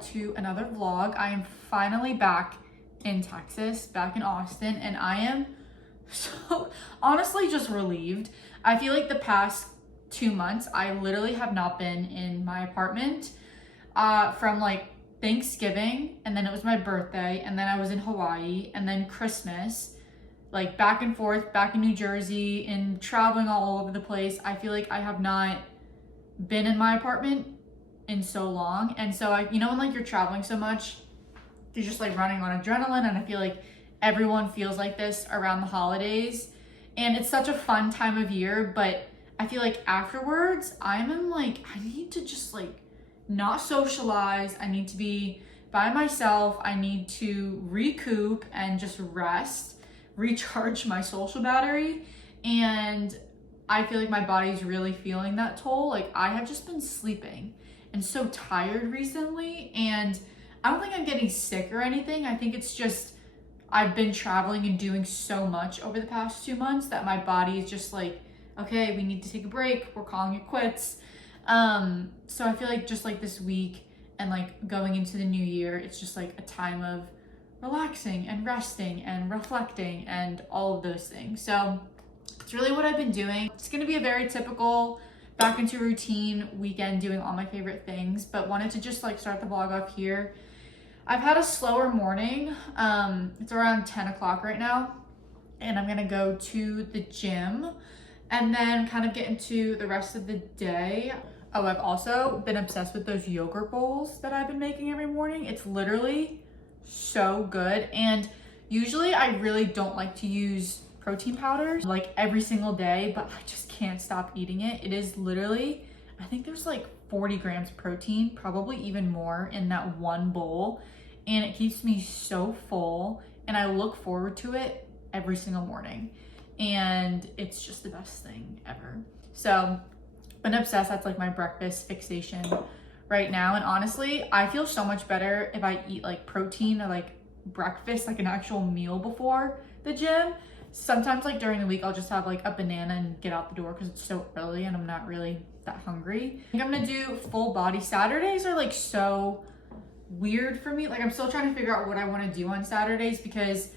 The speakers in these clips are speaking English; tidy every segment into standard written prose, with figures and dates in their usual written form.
out to another vlog. I am finally back in Texas, back in Austin, and I am so honestly just relieved. I feel like the past 2 months, I literally have not been in my apartment from like Thanksgiving, and then it was my birthday, and then I was in Hawaii, and then Christmas, like back and forth, back in New Jersey, and traveling all over the place. I feel like I have not been in my apartment in so long. And so when like you're traveling so much, you're just like running on adrenaline, and I feel like everyone feels like this around the holidays, and it's such a fun time of year. But I feel like afterwards I need to just like not socialize. I need to be by myself. I need to recoup and just rest, recharge my social battery. And I feel like my body's really feeling that toll. Like I have just been sleeping and so tired recently, and I don't think I'm getting sick or anything. I think it's just I've been traveling and doing so much over the past 2 months that my body is just like, okay, we need to take a break. We're calling it quits. So I feel like just like this week and like going into the new year, it's just like a time of relaxing and resting and reflecting and all of those things. So it's really what I've been doing. It's going to be a very typical back into routine weekend, doing all my favorite things, but wanted to just like start the vlog off here. I've had a slower morning. It's around 10 o'clock right now, and I'm gonna go to the gym and then kind of get into the rest of the day. Oh, I've also been obsessed with those yogurt bowls that I've been making every morning. It's literally so good. And usually I really don't like to use protein powders like every single day, but I just can't stop eating it. It is literally, I think there's like 40 grams of protein, probably even more in that one bowl. And it keeps me so full, and I look forward to it every single morning. And it's just the best thing ever. So been obsessed. That's like my breakfast fixation right now. And honestly, I feel so much better if I eat like protein or like breakfast, like an actual meal before the gym. Sometimes like during the week, I'll just have like a banana and get out the door because it's so early and I'm not really that hungry. I think I'm gonna do full body. Saturdays are like so weird for me. Like I'm still trying to figure out what I want to do on Saturdays, because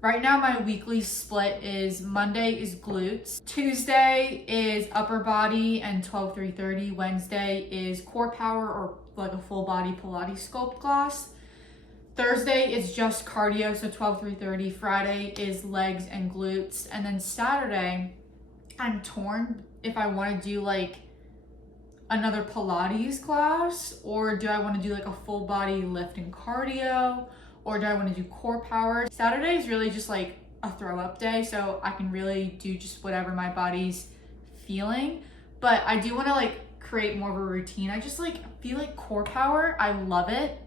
right now my weekly split is Monday is glutes, Tuesday is upper body and 12-3-30, Wednesday is core power or like a full body Pilates sculpt class, Thursday is just cardio, so 12-3-30, Friday is legs and glutes, and then Saturday I'm torn if I want to do like another Pilates class, or do I want to do like a full body lift and cardio, or do I want to do core power. Saturday is really just like a throw up day, so I can really do just whatever my body's feeling. But I do want to like create more of a routine. I just like feel like core power, I love it,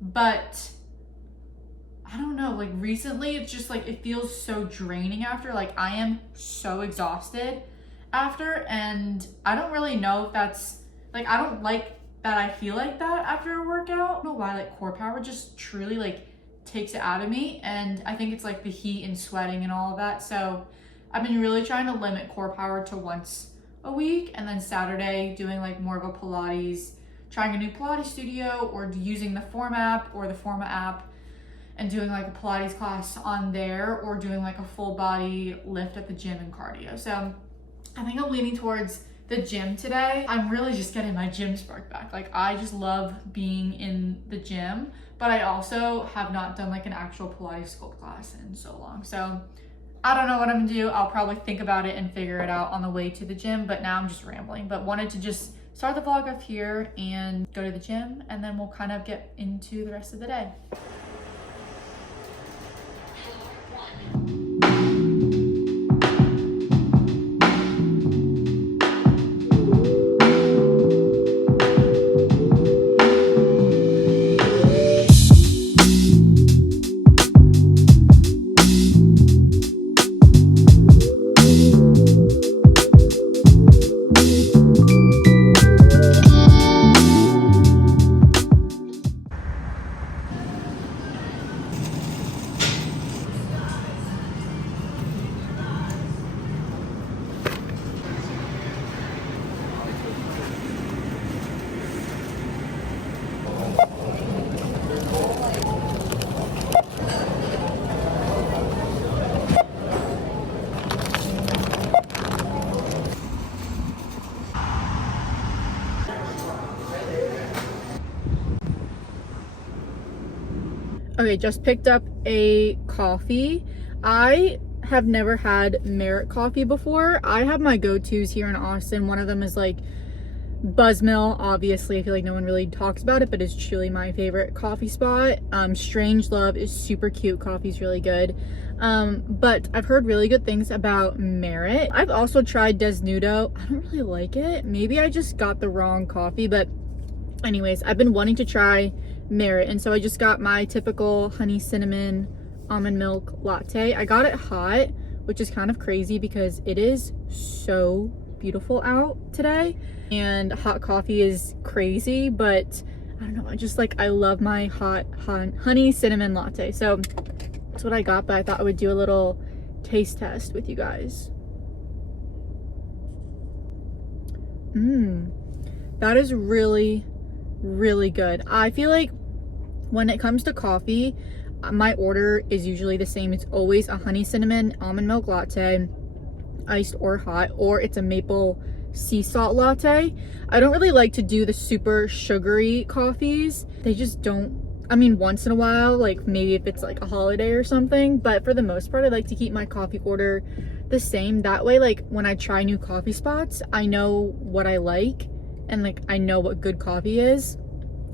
but I don't know, like recently it's just like it feels so draining after. Like I am so exhausted after, and I don't really know if that's like, I don't like that I feel like that after a workout. I don't know why, like core power just truly like takes it out of me, and I think it's like the heat and sweating and all of that. So I've been really trying to limit core power to once a week, and then Saturday doing like more of a Pilates, trying a new Pilates studio, or using the Form app or the Forma app and doing like a Pilates class on there, or doing like a full body lift at the gym and cardio. So I think I'm leaning towards the gym today. I'm really just getting my gym spark back. Like I just love being in the gym, but I also have not done like an actual Pilates sculpt class in so long. So I don't know what I'm gonna do. I'll probably think about it and figure it out on the way to the gym, but now I'm just rambling. But wanted to just start the vlog off here and go to the gym, and then we'll kind of get into the rest of the day. Okay, just picked up a coffee. I have never had Merit coffee before. I have my go-tos here in Austin. One of them is like Buzzmill. Obviously, I feel like no one really talks about it, but it's truly my favorite coffee spot. Strange Love is super cute. Coffee's really good. But I've heard really good things about Merit. I've also tried Desnudo. I don't really like it. Maybe I just got the wrong coffee, but anyways, I've been wanting to try Merit, and so I just got my typical honey cinnamon almond milk latte. I got it hot, which is kind of crazy because it is so beautiful out today, and hot coffee is crazy, but I don't know, I love my hot honey cinnamon latte. So that's what I got, but I thought I would do a little taste test with you guys. That is really, really good. I feel like when it comes to coffee, my order is usually the same. It's always a honey cinnamon almond milk latte, iced or hot, or it's a maple sea salt latte. I don't really like to do the super sugary coffees. They just don't, I mean, once in a while, like maybe if it's like a holiday or something, but for the most part, I like to keep my coffee order the same. That way, like when I try new coffee spots, I know what I like, and like I know what good coffee is,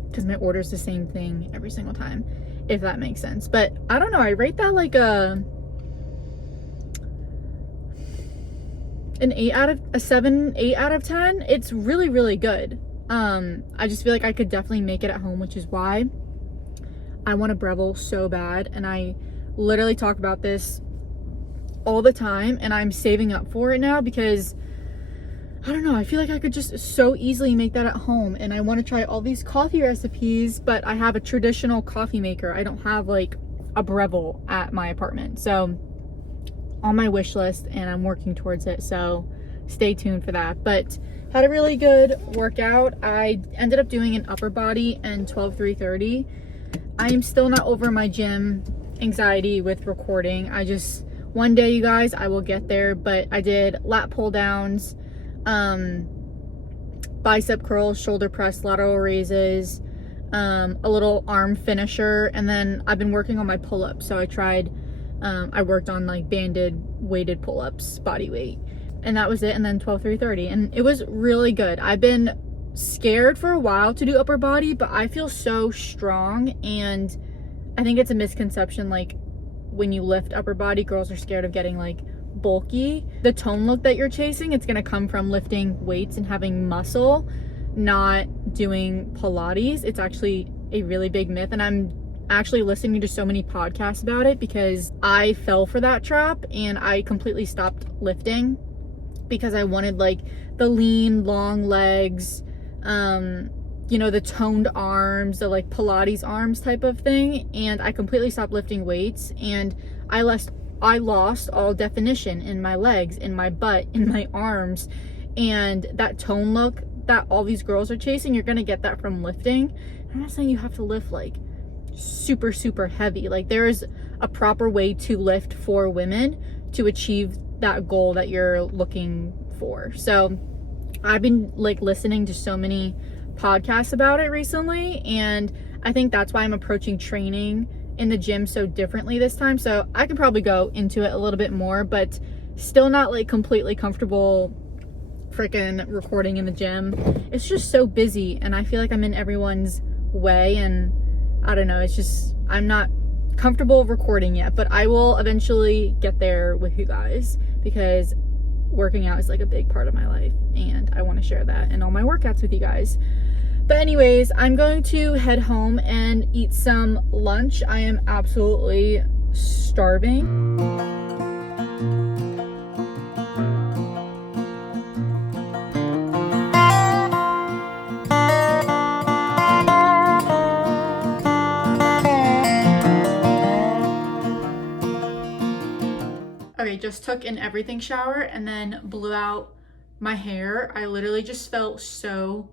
because my order is the same thing every single time, if that makes sense. But I don't know, I rate that like an 8 out of 10. It's really, really good. I just feel like I could definitely make it at home, which is why I want a Breville so bad, and I literally talk about this all the time, and I'm saving up for it now because I don't know, I feel like I could just so easily make that at home, and I want to try all these coffee recipes, but I have a traditional coffee maker. I don't have like a Breville at my apartment. So on my wish list, and I'm working towards it, so stay tuned for that. But had a really good workout. I ended up doing an upper body and 12-3-30. I am still not over my gym anxiety with recording. One day, you guys, I will get there. But I did lat pull downs, bicep curls, shoulder press, lateral raises, a little arm finisher, and then I've been working on my pull-ups. So I worked on like banded weighted pull-ups, body weight, and that was it. And then 12-3-30, and it was really good. I've been scared for a while to do upper body, but I feel so strong, and I think it's a misconception, like when you lift upper body, girls are scared of getting like bulky. The tone look that you're chasing, it's gonna come from lifting weights and having muscle, not doing Pilates. It's actually a really big myth, and I'm actually listening to so many podcasts about it because I fell for that trap, and I completely stopped lifting because I wanted like the lean, long legs, the toned arms, the like Pilates arms type of thing, and I completely stopped lifting weights, and I lost all definition in my legs, in my butt, in my arms, and that tone look that all these girls are chasing, you're gonna get that from lifting. I'm not saying you have to lift like super, super heavy. Like there is a proper way to lift for women to achieve that goal that you're looking for. So I've been like listening to so many podcasts about it recently, and I think that's why I'm approaching training in the gym so differently this time. So I could probably go into it a little bit more, but still not like completely comfortable freaking recording in the gym. It's just so busy, and I feel like I'm in everyone's way, and I don't know, it's just I'm not comfortable recording yet, but I will eventually get there with you guys because working out is like a big part of my life, and I want to share that in all my workouts with you guys. But anyways, I'm going to head home and eat some lunch. I am absolutely starving. Okay, just took an everything shower and then blew out my hair. I literally just felt so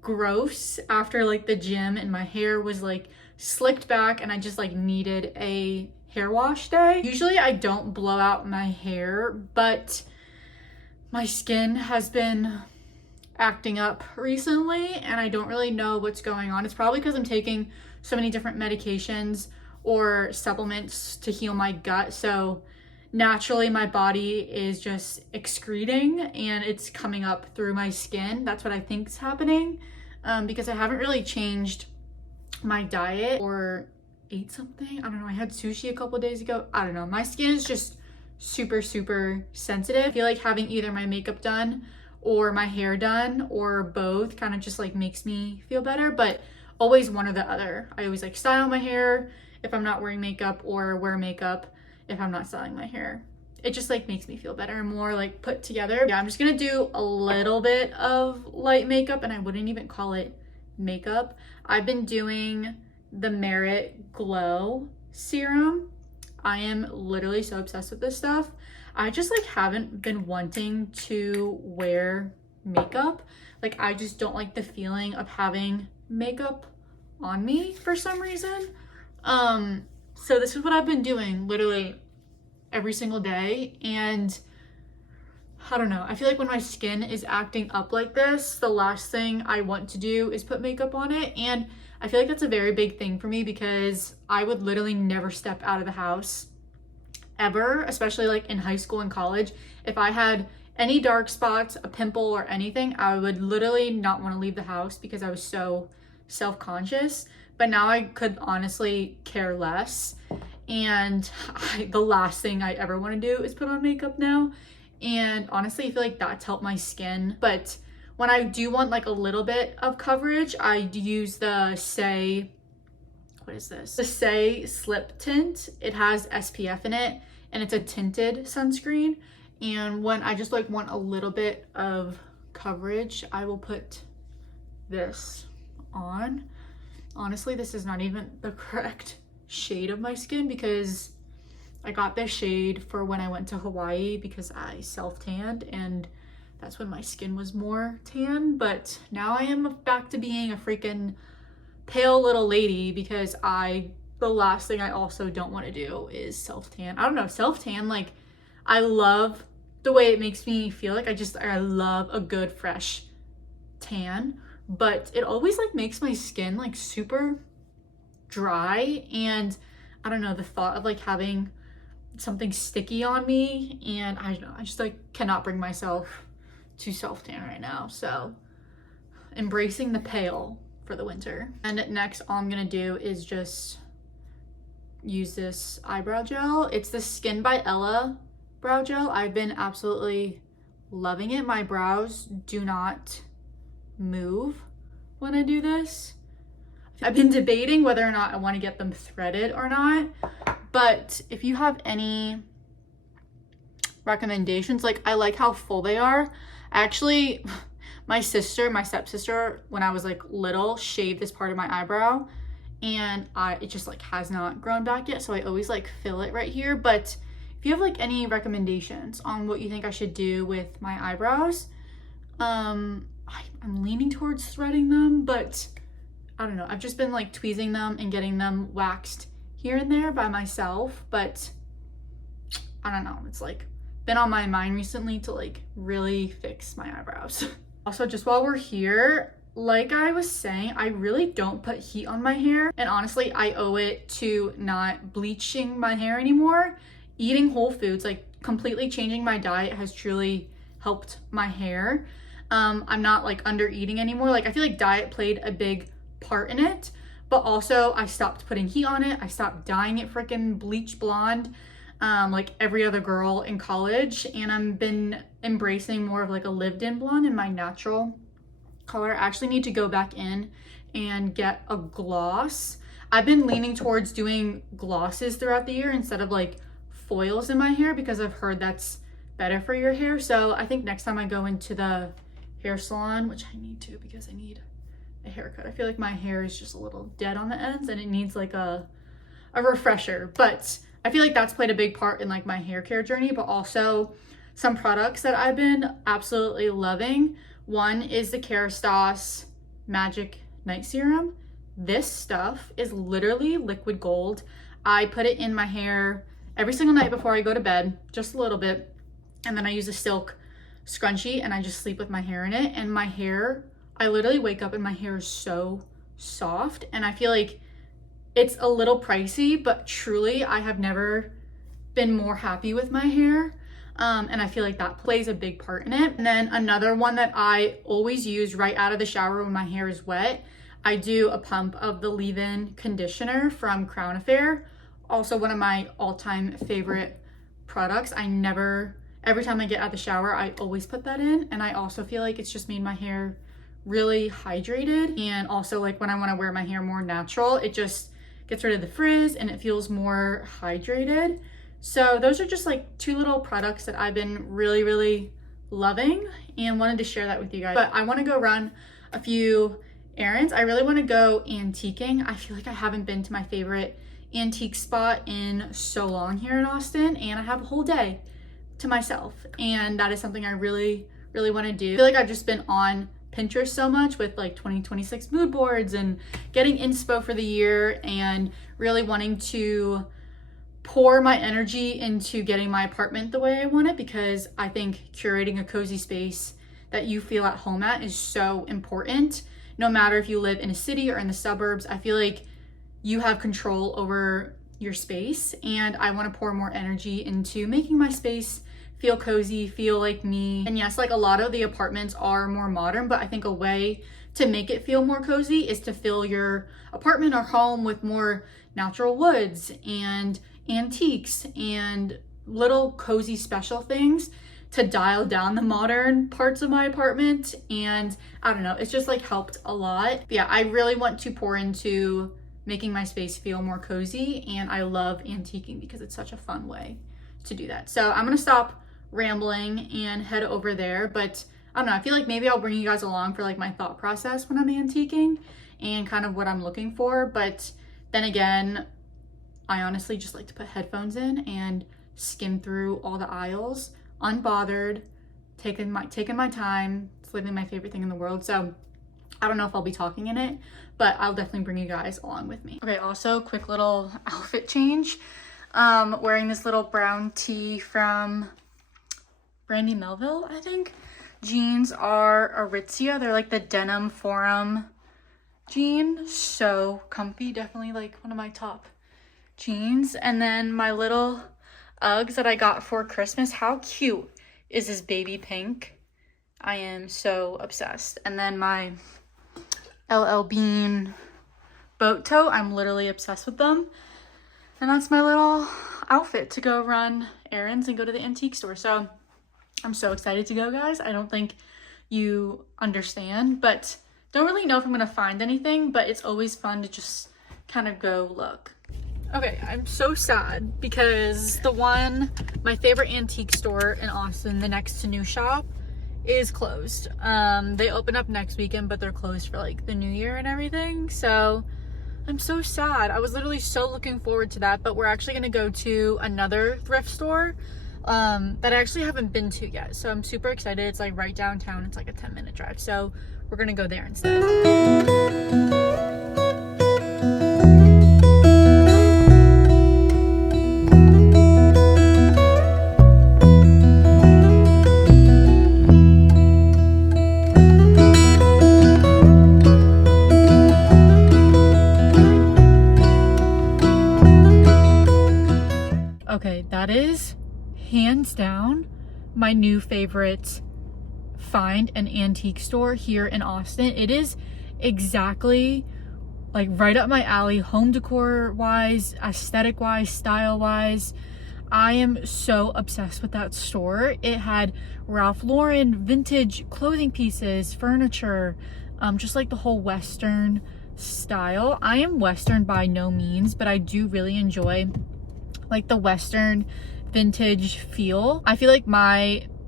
gross after like the gym, and my hair was like slicked back, and I just like needed a hair wash day. Usually I don't blow out my hair, but my skin has been acting up recently, and I don't really know what's going on. It's probably because I'm taking so many different medications or supplements to heal my gut. So naturally my body is just excreting and it's coming up through my skin. That's what I think is happening, because I haven't really changed my diet or ate something. I don't know. I had sushi a couple days ago. I don't know. My skin is just super, super sensitive. I feel like having either my makeup done or my hair done or both kind of just like makes me feel better, but always one or the other. I always like style my hair if I'm not wearing makeup, or wear makeup if I'm not styling my hair. It just like makes me feel better and more like put together. Yeah, I'm just gonna do a little bit of light makeup, and I wouldn't even call it makeup. I've been doing the Merit Glow Serum. I am literally so obsessed with this stuff. I just like haven't been wanting to wear makeup. Like I just don't like the feeling of having makeup on me for some reason. So this is what I've been doing literally every single day, and I don't know. I feel like when my skin is acting up like this, the last thing I want to do is put makeup on it. And I feel like that's a very big thing for me, because I would literally never step out of the house ever, especially like in high school and college. If I had any dark spots, a pimple or anything, I would literally not want to leave the house because I was so self-conscious. But now I could honestly care less. And the last thing I ever want to do is put on makeup now. And honestly, I feel like that's helped my skin. But when I do want like a little bit of coverage, I use the Say, what is this? The Say Slip Tint. It has SPF in it, and it's a tinted sunscreen. And when I just like want a little bit of coverage, I will put this on. Honestly, this is not even the correct shade of my skin, because I got this shade for when I went to Hawaii because I self-tanned, and that's when my skin was more tan. But now I am back to being a freaking pale little lady, because the last thing I also don't want to do is self-tan. I don't know, self-tan, like I love the way it makes me feel. Like I love a good fresh tan, but it always like makes my skin like super dry. And I don't know, the thought of like having something sticky on me, and I don't know, I just like cannot bring myself to self-tan right now. So embracing the pale for the winter. And next, all I'm gonna do is just use this eyebrow gel. It's the Skin by Ella brow gel. I've been absolutely loving it. My brows do not move when I do this. I've been debating whether or not I want to get them threaded or not, but if you have any recommendations, like I like how full they are. Actually, my stepsister, when I was like little, shaved this part of my eyebrow, and it just like has not grown back yet, so I always like fill it right here. But if you have like any recommendations on what you think I should do with my eyebrows, I'm leaning towards threading them, but I don't know. I've just been like tweezing them and getting them waxed here and there by myself, but I don't know. It's like been on my mind recently to like really fix my eyebrows. Also, just while we're here, like I was saying, I really don't put heat on my hair, and honestly, I owe it to not bleaching my hair anymore. Eating whole foods, like completely changing my diet, has truly helped my hair. I'm not like under eating anymore. Like I feel like diet played a big part in it, but also I stopped putting heat on it. I stopped dyeing it freaking bleach blonde, like every other girl in college, and I've been embracing more of like a lived-in blonde in my natural color. I actually need to go back in and get a gloss. I've been leaning towards doing glosses throughout the year instead of like foils in my hair, because I've heard that's better for your hair. So I think next time I go into the hair salon, which I need to because I need a haircut, I feel like my hair is just a little dead on the ends and it needs like a refresher. But I feel like that's played a big part in like my hair care journey, but also some products that I've been absolutely loving. One is the Kerastase Magic Night Serum. This stuff is literally liquid gold. I put it in my hair every single night before I go to bed, just a little bit, and then I use a silk scrunchie and I just sleep with my hair in it. And my hair, I literally wake up and my hair is so soft, and I feel like It's a little pricey, but truly I have never been more happy with my hair. And I feel like that plays a big part in it. And then another one that I always use right out of the shower when my hair is wet, I do a pump of the leave-in conditioner from Crown Affair. Also one of my all-time favorite products. Every time I get out the shower, I always put that in. And I also feel like it's just made my hair really hydrated. And also like when I want to wear my hair more natural, it just gets rid of the frizz and it feels more hydrated. So those are just like 2 little products that I've been really loving and wanted to share that with you guys. But I want to go run a few errands. I really want to go antiquing. I feel like I haven't been to my favorite antique spot in so long here in Austin, and I have a whole day to myself, and that is something I really want to do. I feel like I've just been on Pinterest so much with like 2026 mood boards and getting inspo for the year, and really wanting to pour my energy into getting my apartment the way I want it, because I think curating a cozy space that you feel at home at is so important. No matter if you live in a city or in the suburbs, I feel like you have control over your space, and I want to pour more energy into making my space feel cozy, feel like me. And yes, like a lot of the apartments are more modern, but I think a way to make it feel more cozy is to fill your apartment or home with more natural woods and antiques and little cozy special things to dial down the modern parts of my apartment. And I don't know, it's just like helped a lot. But yeah, I really want to pour into making my space feel more cozy, and I love antiquing because it's such a fun way to do that. So I'm gonna stop rambling and head over there. But I don't know, I feel like maybe I'll bring you guys along for like my thought process when I'm antiquing and kind of what I'm looking for. But then again, I honestly just like to put headphones in and skim through all the aisles, unbothered, taking my time. It's literally my favorite thing in the world. So I don't know if I'll be talking in it, but I'll definitely bring you guys along with me. Okay, also quick little outfit change. Wearing this little brown tee from Brandy Melville, I think. Jeans are Aritzia. They're like the denim forum jean. So comfy, definitely like one of my top jeans. And then my little Uggs that I got for Christmas. How cute is this baby pink? I am so obsessed. And then my LL Bean boat toe. I'm literally obsessed with them. And that's my little outfit to go run errands and go to the antique store. So I'm so excited to go, guys. I don't think you understand, but don't really know if I'm gonna find anything, but it's always fun to just kind of go look. Okay, I'm so sad because my favorite antique store in Austin, the next to New Shop, is closed. They open up next weekend, but they're closed for like the new year and everything. So I'm so sad. I was literally so looking forward to that, but we're actually gonna go to another thrift store that I actually haven't been to yet. So I'm super excited. It's like right downtown. It's like a 10-minute drive. So we're gonna go there instead. Okay, that is hands down my new favorite find an antique store here in Austin. It is exactly like right up my alley, home decor wise, aesthetic wise, style wise. I am so obsessed with that store. It had Ralph Lauren vintage clothing pieces, furniture, just like the whole Western style. I am Western by no means, but I do really enjoy like the Western vintage feel. I feel like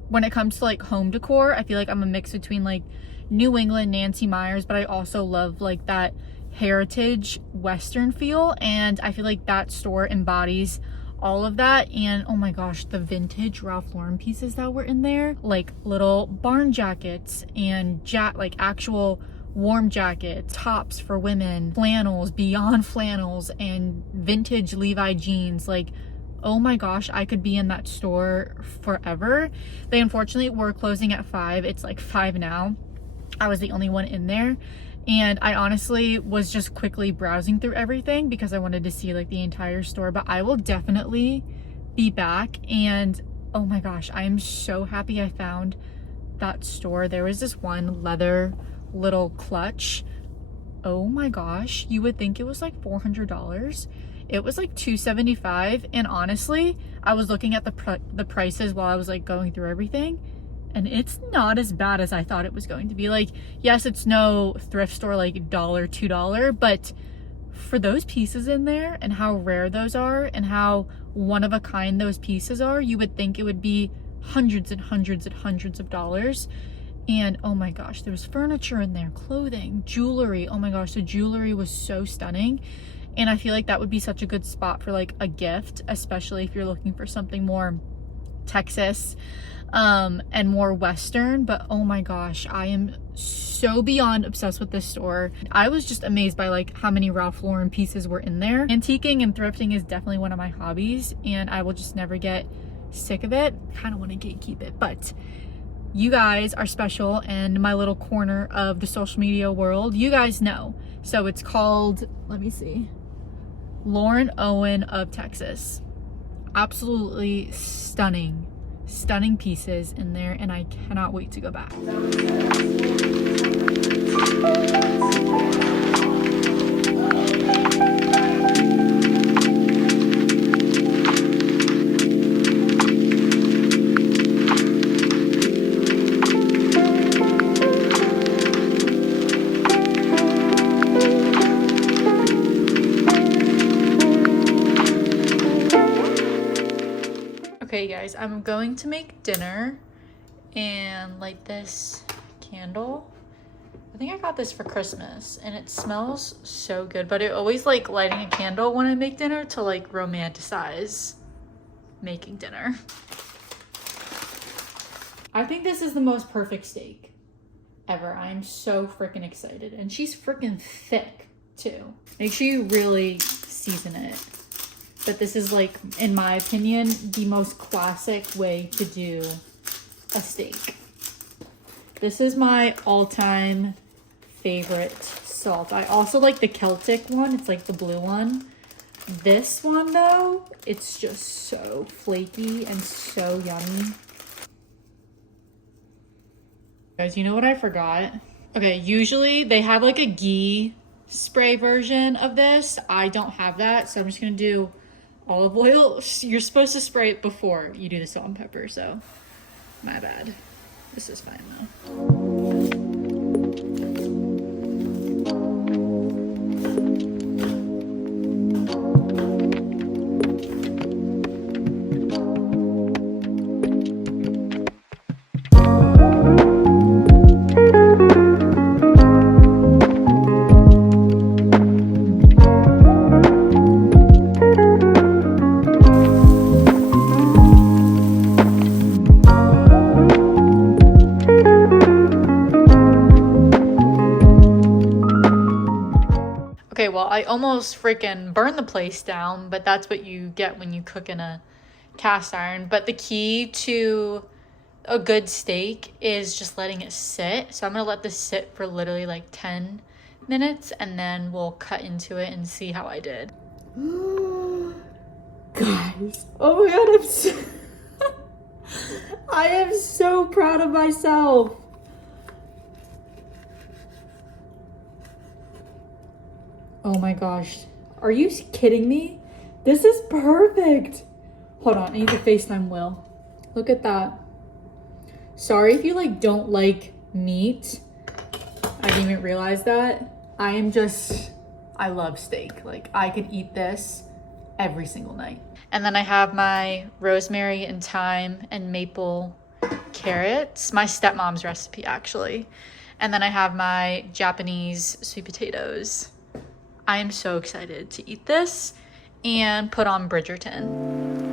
when it comes to like home decor, I feel like I'm a mix between like New England Nancy Meyers, but I also love like that heritage Western feel, and I feel like that store embodies all of that. And oh my gosh, the vintage Ralph Lauren pieces that were in there, like little barn jackets and like actual warm jackets, tops for women, flannels, beyond flannels, and vintage Levi jeans. Like, oh my gosh, I could be in that store forever. They unfortunately were closing at 5. It's like 5 now. I was the only one in there, And I honestly was just quickly browsing through everything because I wanted to see like the entire store, but I will definitely be back. And oh my gosh, I am so happy I found that store. There was this one leather little clutch. Oh my gosh, you would think it was like $400. It was like $275. And honestly, I was looking at the prices while I was like going through everything, and it's not as bad as I thought it was going to be. Like, yes, it's no thrift store like $1, $2, but for those pieces in there and how rare those are and how one of a kind those pieces are, you would think it would be hundreds and hundreds and hundreds of dollars. And oh my gosh, there was furniture in there, clothing, jewelry. Oh my gosh, the jewelry was so stunning. And I feel like that would be such a good spot for like a gift, especially if you're looking for something more Texas and more Western. But oh my gosh, I am so beyond obsessed with this store. I was just amazed by like how many Ralph Lauren pieces were in there. Antiquing and thrifting is definitely one of my hobbies, and I will just never get sick of it. Kind of want to gatekeep it, but you guys are special in my little corner of the social media world. You guys know. So it's called, let me see, Lauren Owen of Texas. Absolutely stunning pieces in there, and I cannot wait to go back. Okay guys, I'm going to make dinner and light this candle. I think I got this for Christmas and it smells so good, but I always like lighting a candle when I make dinner to like romanticize making dinner. I think this is the most perfect steak ever. I'm so freaking excited, and she's freaking thick too. Make sure you really season it. But this is like, in my opinion, the most classic way to do a steak. This is my all-time favorite salt. I also like the Celtic one. It's like the blue one. This one though, it's just so flaky and so yummy. Guys, you know what I forgot? Okay, usually they have like a ghee spray version of this. I don't have that, so I'm just gonna do olive oil. You're supposed to spray it before you do the salt and pepper, so my bad. This is fine though. Okay, well, I almost freaking burned the place down, but that's what you get when you cook in a cast iron. But the key to a good steak is just letting it sit. So I'm gonna let this sit for literally like 10 minutes, and then we'll cut into it and see how I did. Guys, oh my god, I am so proud of myself. Oh my gosh, are you kidding me? This is perfect. Hold on, I need to FaceTime Will. Look at that. Sorry if you like don't like meat. I didn't even realize that. I love steak. Like, I could eat this every single night. And then I have my rosemary and thyme and maple carrots, my stepmom's recipe actually. And then I have my Japanese sweet potatoes. I am so excited to eat this and put on Bridgerton.